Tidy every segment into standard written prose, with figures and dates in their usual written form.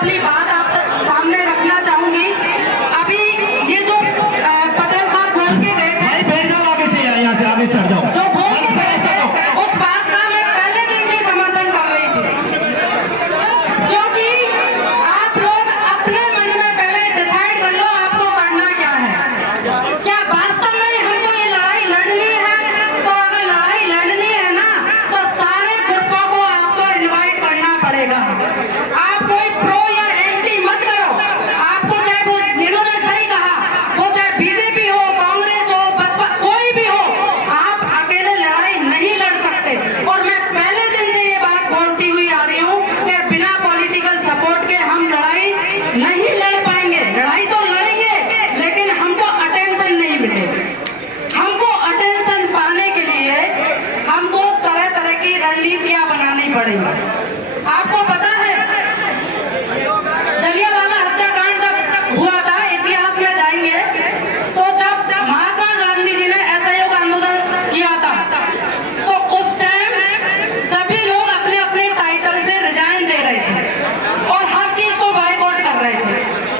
अपनी बात आप सामने रखना चाहूंगी। अभी ये जो पटेल साहब बोल के गए थे, यहाँ से आगे चढ़ जाओ। जो बोल के गए थे उस बात का मैं पहले दिन से समर्थन कर रही थी, क्योंकि आप लोग अपने मन में पहले डिसाइड कर लो आपको करना क्या है। क्या वास्तव में हमको ये लड़ाई लड़नी है? तो अगर लड़ाई लड़नी है ना, तो सारे ग्रुपों को आपको इनवाइट करना पड़ेगा। आप कोई प्रो या एंटी मत करो। आपको चाहे वो जिन्होंने सही कहा, वो चाहे बीजेपी हो, कांग्रेस हो, बसपा, कोई भी हो, आप अकेले लड़ाई नहीं लड़ सकते। और मैं पहले दिन से ये बात बोलती हुई आ रही हूँ कि बिना पॉलिटिकल सपोर्ट के हम लड़ाई नहीं लड़ पाएंगे। लड़ाई तो लड़ेंगे, लेकिन हमको अटेंशन नहीं मिलेगी। हमको अटेंशन पाने के लिए हमको तरह तरह की रणनीतियां बनानी पड़ेंगी। आपको पता है जलियांवाला हत्याकांड जब हुआ था, इतिहास में जाएंगे तो जब महात्मा गांधी जी ने असहयोग आंदोलन किया था, तो उस टाइम सभी लोग अपने अपने टाइटल से रिजाइन दे रहे थे और हर चीज को बायकॉट कर रहे थे।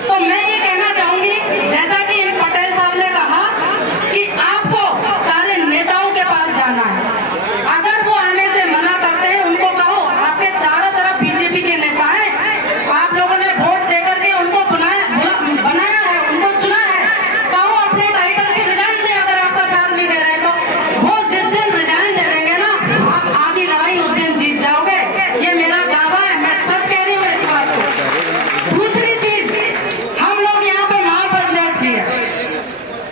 तो मैं ये कहना चाहूंगी, जैसा कि इन पटेल साहब ने कहा कि आपको सारे नेताओं के पास जाना है। अगर वो आने से मना करते हैं, उनको कहो आपके चारों तरफ बीजेपी के नेता हैं, आप लोगों ने वोट देकर के उनको बनाया है, उनको चुना है, कहो अपने टाइटल से रिजाइन दें। अगर आपका साथ नहीं दे रहे तो वो जिस दिन रिजाइन दे देंगे ना, आप आधी लड़ाई उस दिन जीत जाओगे। ये मेरा दावा है, मैं सच कह रही हूँ इस बात को। दूसरी चीज, हम लोग यहाँ पे महापंचायत की है,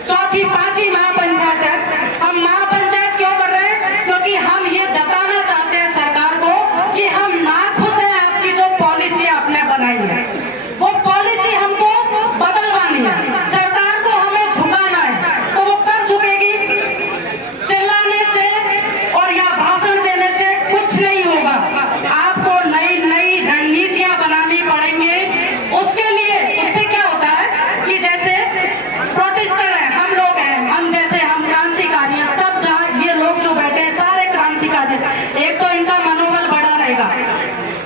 चौथी पांचवी महापंचायत है। हम महापंचायत क्यों कर रहे हैं? क्योंकि हम ये जताना चाहते हैं सरकार को कि हम ना खुश हैं आपकी जो पॉलिसी आपने बनाई है, वो पॉलिसी हमको बदलवानी है। सरकार को हमें झुकाना है, तो वो कब झुकेगी? चिल्लाने से और या भाषण देने से कुछ नहीं होगा। आपको नई नई रणनीतियां बनानी पड़ेंगी। उसके लिए उससे क्या होता है कि जैसे प्रोटेस्टर है, हम लोग हैं, हम जैसे हम क्रांतिकारी हैं, सब जहाँ ये लोग जो बैठे हैं सारे क्रांतिकारी हैं। एक तो इनका मनोबल बड़ा रहेगा,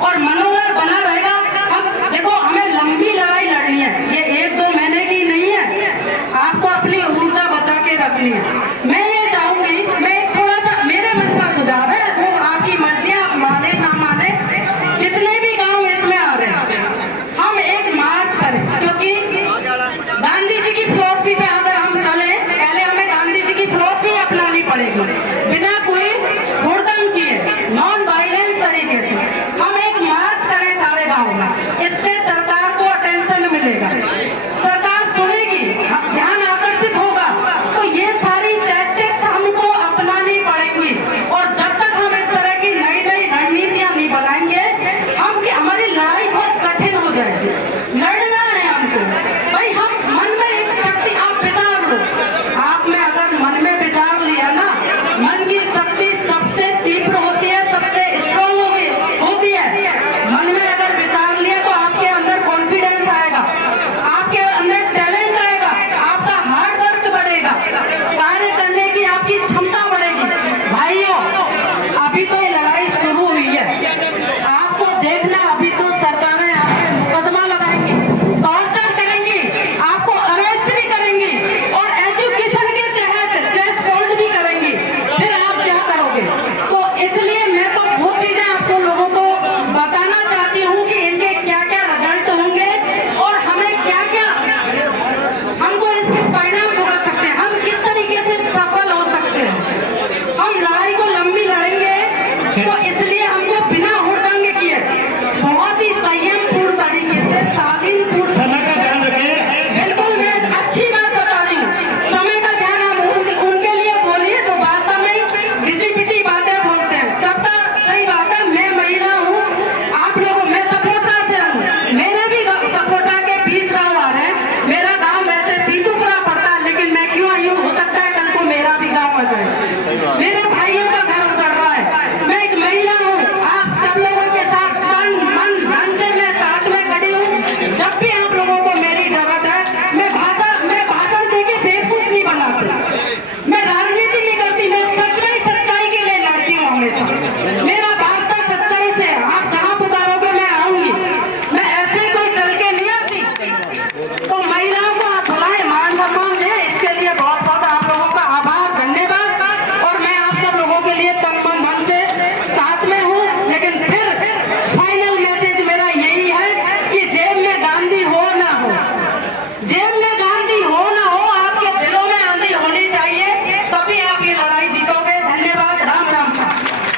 और मनोबल बना रहेगा। हम देखो, हमें लंबी लड़ाई लड़नी है, ये 1-2 महीने की नहीं है। आपको अपनी ऊर्जा बचा के रखनी है। मैं ये चाहूंगी, मैं थोड़ा सा मेरे मन का सुझाव है, वो आपकी मर्जी, आप माने ना माने, जितने भी गांव इसमें आ रहे हैं हम एक मार्च करें। क्योंकि गांधी जी की फिलॉसफी पे अगर हम चले, पहले हमें गांधी जी की फिलॉसफी अपनानी पड़ेगी, बिना कोई हुड़दंग किए, नॉन वायलेंस तरीके से हम एक मार्च करें सारे गाँव में। इससे सरकार को अटेंशन मिलेगा।